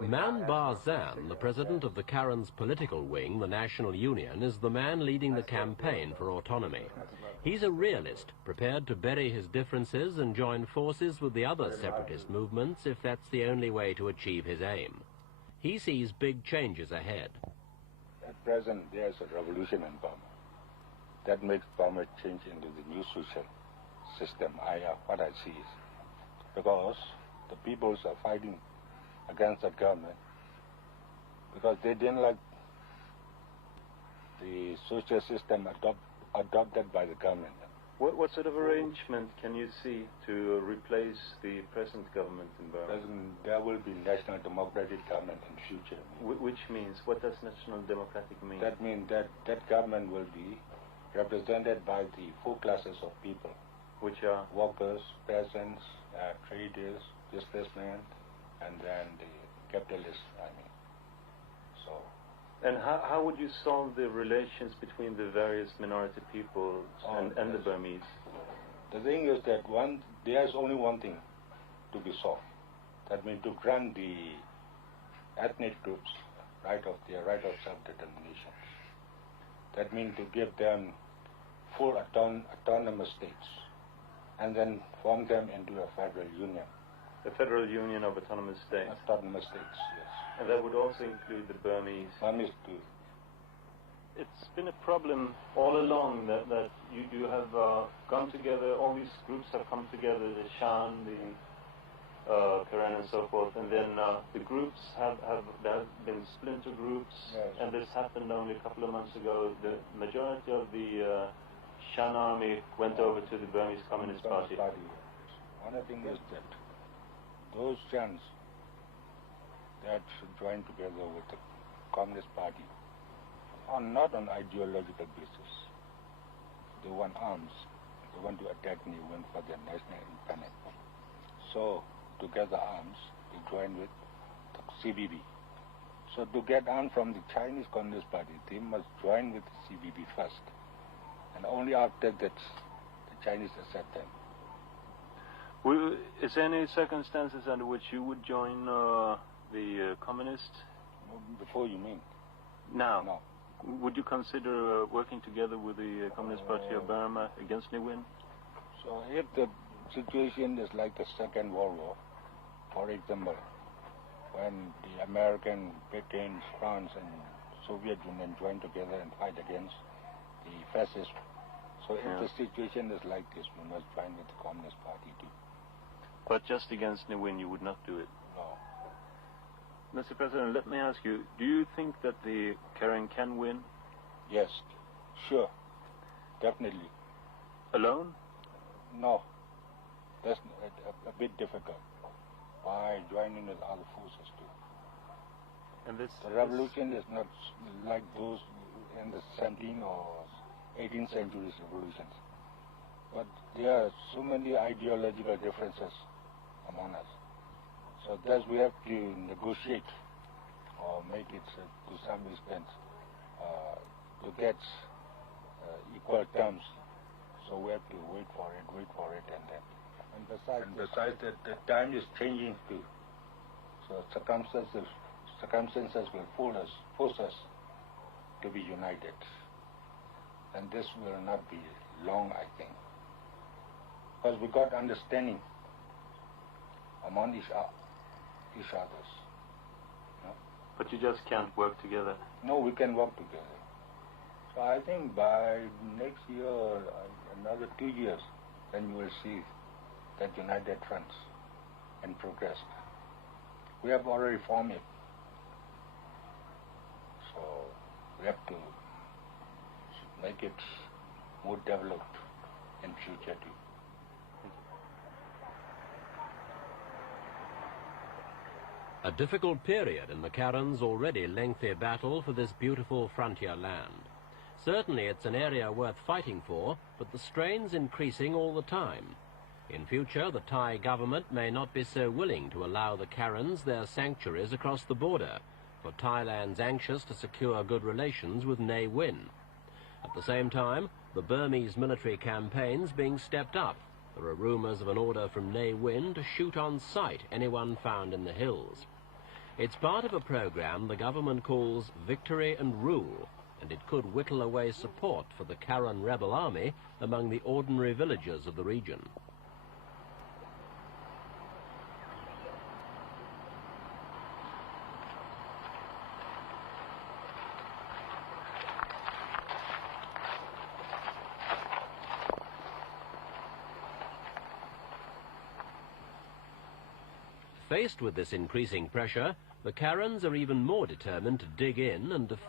Mahn, the president of the Karen's political wing, the National Union, is the man leading the campaign for autonomy. He's a realist, prepared to bury his differences and join forces with the other separatist movements if that's the only way to achieve his aim. He sees big changes ahead. At present, there's a revolution in Burma. That makes Burma change into the new social system. What I see is because the peoples are fighting against the government because they didn't like the social system adopted by the government. What sort of arrangement can you see to replace the present government in Burma? There will be national democratic government in future. Which means, what does national democratic mean? That means that government will be represented by the four classes of people. Which are? Workers, peasants, traders, businessmen, and then the capitalists, So. And how would you solve the relations between the various minority peoples and the Burmese? The thing is that there's only one thing to be solved. That means to grant the ethnic groups right of self-determination. That means to give them full autonomous states and then form them into a federal union. The Federal Union of Autonomous States? Autonomous states, yes. And that would also include the Burmese? Burmese too. It's been a problem all along that you have come together, all these groups have come together, the Shan, the Karen and so forth, and then the groups there have been splinter groups, yes. And this happened only a couple of months ago. The majority of the Shan army went over to the Burmese Communist Party. One thing is that those Shans that join together with the Communist Party are not on ideological basis. They want arms. They want to attack New Win for their national independence. So, to get the arms, they join with the CBB. So, to get arms from the Chinese Communist Party, they must join with the CBB first. And only after that, the Chinese accept them. Is there any circumstances under which you would join the communists? Before you mean? Now? No. Would you consider working together with the Communist Party of Burma against New Win? So if the situation is like the Second World War, for example, when the American, Britain, France and Soviet Union joined together and fight against the fascists. So if the situation is like this, we must join with the Communist Party too. But just against New Win, you would not do it? No. Mr. President, let me ask you, do you think that the Karen can win? Yes, sure, definitely. Alone? No, that's a bit difficult. By joining with other forces too. And the revolution is not like those in the 17th or 18th century's revolutions. But there are so many ideological differences among us. So thus we have to negotiate or make it to some extent to get equal terms. So we have to wait for it and then. And besides that, the time is changing too. So circumstances will force us to be united. And this will not be long, I think. Because we got understanding among each others. No? But you just can't work together? No, we can work together. So I think by next year, another 2 years, then you will see that united front and progress. We have already formed it. So we have to make it more developed in future too. A difficult period in the Karen's already lengthy battle for this beautiful frontier land. Certainly it's an area worth fighting for, but the strain's increasing all the time. In future, the Thai government may not be so willing to allow the Karens their sanctuaries across the border, for Thailand's anxious to secure good relations with Ne Win. At the same time, the Burmese military campaign's being stepped up. There are rumours of an order from Ne Win to shoot on sight anyone found in the hills. It's part of a program the government calls Victory and Rule, and it could whittle away support for the Karen rebel army among the ordinary villagers of the region. Faced with this increasing pressure, the Karens are even more determined to dig in and defend